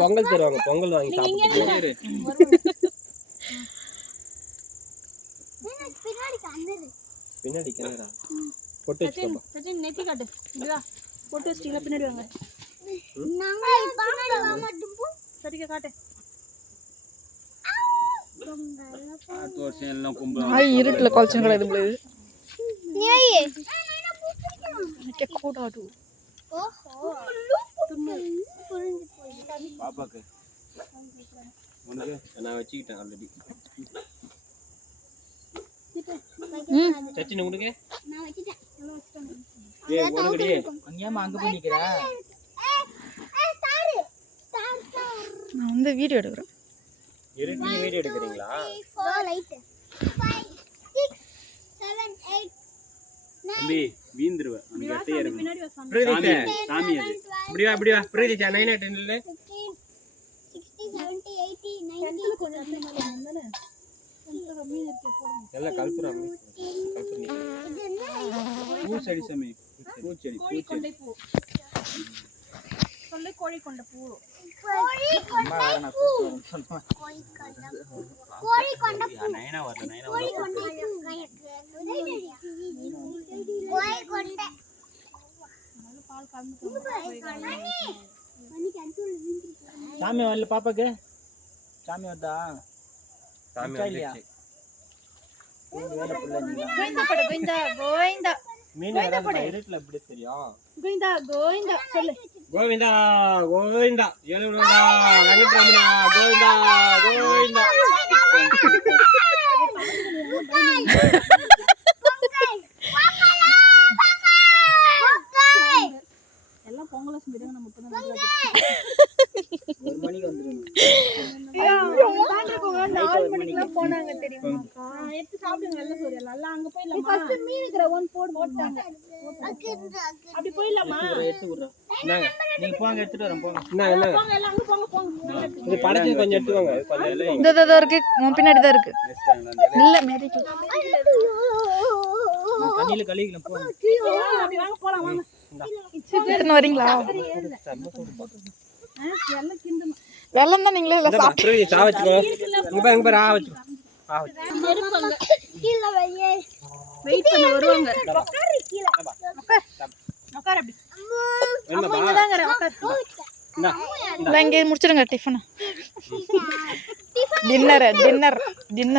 பொங்கல் தருவாங்க, பொங்கல் வாங்கி சாப்பிடுங்க. பின்னாடி கேமரா போட்டு வச்சுக்கோமா. சச்சின் நெத்தி காட்டு. இதுவா போட்டு வச்சிட்டீங்களா? பின்னாடி வாங்க. சரிக்கா காட்டு. இருட்டுல கால்ச்சன் கிடையாது உங்களுக்கு. நீ வை. எனக்கு கூடாது. ஓஹோ. பாப்பாக்கு உனக்கு நான் வச்சிட்டேன் ஆல்ரெடி. சச்சின் உனக்கு நான் வச்சிட்டேன். ஏய் உனக்கு அங்கேமா அங்க போய் நிக்கற. நான் வந்து வீடியோ எடுக்கறேன். இருட்டுல வீடியோ எடுக்கறீங்களா? 4 லைட் 5 6 7 8 தம்பி வீந்துருவ அங்க கட்டே இருக்கு. சாமி சாமி அது. இப்படி வா பிரீதி 9 8 இல்ல 60 70 80 90 கொஞ்சம் வந்தானே மீன் இருக்கு போடுங்க. எல்லாம் கல்புரம் கல்புரம். பூச்செடி சாமி பூச்செடி பூச்செடி பூ சொல்ல கோழி கொண்ட பூ. கோழி கொண்ட பூ கோழி கொண்ட பூ நைனா வரல நைனா கோழி கொண்ட கோழி கொண்ட பால் கலந்து சாமி வரல பாப்பாக்கு. சாமி வந்தா சாமி வந்துச்சு. கோவிந்தா பட கோவிந்தா கோவிந்தா மீன் வரல இருட்டுல எப்படி தெரியும்? கோவிந்தா கோவிந்தா சொல்லு. கோவிந்தா கோவிந்தா ஏழுடா வெங்கட்ராமனா கோவிந்தா கோவிந்தா. எல்லாம் பொங்கல செஞ்சிடுங்க. நம்ம இப்பதான் ஒரு மணிக்கு வந்துருங்க. போனாங்க தெரியுமாக்கா? எடுத்து சாப்பிடுங்க. வெள்ள சோறு எல்லாம் அங்க போயிடலாமா? ஃபர்ஸ்ட் மீன் இருக்கிற ஒன் போட்டாங்க. அப்படி போயிடலாமா? எடுத்து விடுறேன். நீங்க போங்க எடுத்துட்டு வரேன் போங்க. போங்க எல்லாம் அங்க போங்க போங்க. இது படத்தை கொஞ்சம் எடுத்துவாங்க. கொஞ்சம் இந்த இருக்கு உன் பின்னாடி தான் இருக்கு. இல்ல மேரி தண்ணியில கழுவிக்கலாம் போங்க. அப்படி வாங்க போலாம் வாங்க. எடுத்துன்னு வரீங்களா? எல்லாம் கிண்டணும். வெள்ளம் தான் நீங்களே எல்லாம் சாப்பிட்டு பிரீதி சா வச்சுக்கோ. இங்க பாரு ஆ வச்சுக்கோ. ஆ வச்சு நெருப்பாங்க. கீழ வையே வெயிட் பண்ண வருவாங்க. உட்காரு கீழ உட்கார் அப்படி. என்னப்பா இங்க தாங்கற உட்கார். இந்தா இங்கே முடிச்சிடுங்க டிஃபன். டின்னர்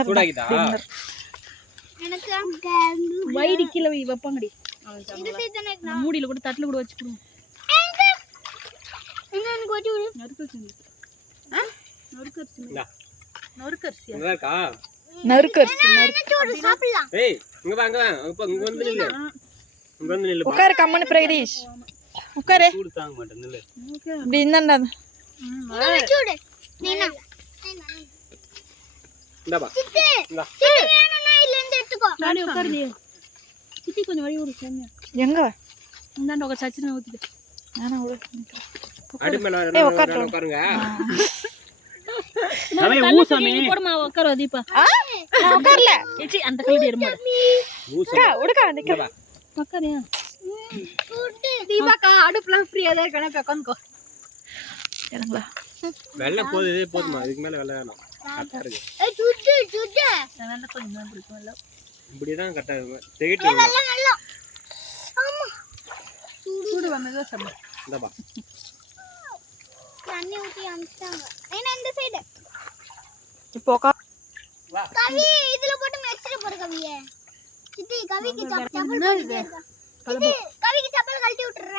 சூடாகிதா? எனக்கு வைடி கீழ வைப்பாங்கடி. இந்த சைடு தானே இருக்கு. மூடில கூட தட்டுல கூட வச்சு கொடுங்க. எனக்கு கொஞ்சம் விடு. நறுக்கரிசி. நறுக்கரிசி. இந்தா நறுக்கரிசி. நல்லா இருக்கா? நறுக்கரிசி. சோறு சாப்பிடலாம். ஏய் இங்க வா இங்க வந்து நில்லு. இங்க வந்து நில்லு. உட்காரு கம்மனு பிரகதீஷ். உட்காரு. சூடு தாங்க மாட்டேன் நில்லு. இப்படி இந்தாண்டா. சூடு நீனா இந்தாப்பா. சித்தி இந்தா. சித்தி வேணும்னா இல்ல இருந்து எடுத்துக்கோ. நானே உட்காருடி. சித்தி கொஞ்சம் வழி விடு சாமியா. எங்க இந்தாண்ட உட்கார் சச்சினை ஊத்திட்டு. நானா விடு. அடிமேல உட்காருங்க. சாமி ஊசாமி போடுமா உட்கார் தீபா. நான் உட்காரல. ஏச்சி அந்த கல்லடி எருமாடு. ஊசா உடுக்கா நிக்க. உட்காரியா? சூடு தீபாக்கா அடுப்புல ஃப்ரீயா தான் இருக்கணும். போய் உட்கார்ந்துக்கோ. சரிங்களா? வெள்ளை போகுது இதே போதுமா? இதுக்கு மேல வெள்ளை வேணாம். கரெக்டா இருக்கு. ஏய் சூடு சூடு நல்லா கொஞ்சம் தான் பிடிக்கும் எல்லாம். இப்படிதான் கரெக்டா இருக்கும். திகிட்டு நல்லா நல்லா ஆமா சூடு வந்ததா சாப்பிடு. இந்தாப்பா. தண்ணி ஊத்தி அமிச்சாங்க. ஏன்னா இந்த சைடு இப்போ கவி இதுல போட்டு மிக்ஸில போடு கவியே. சித்தி கவிக்கு சப்பல் கழட்டி விட்டுறேன்.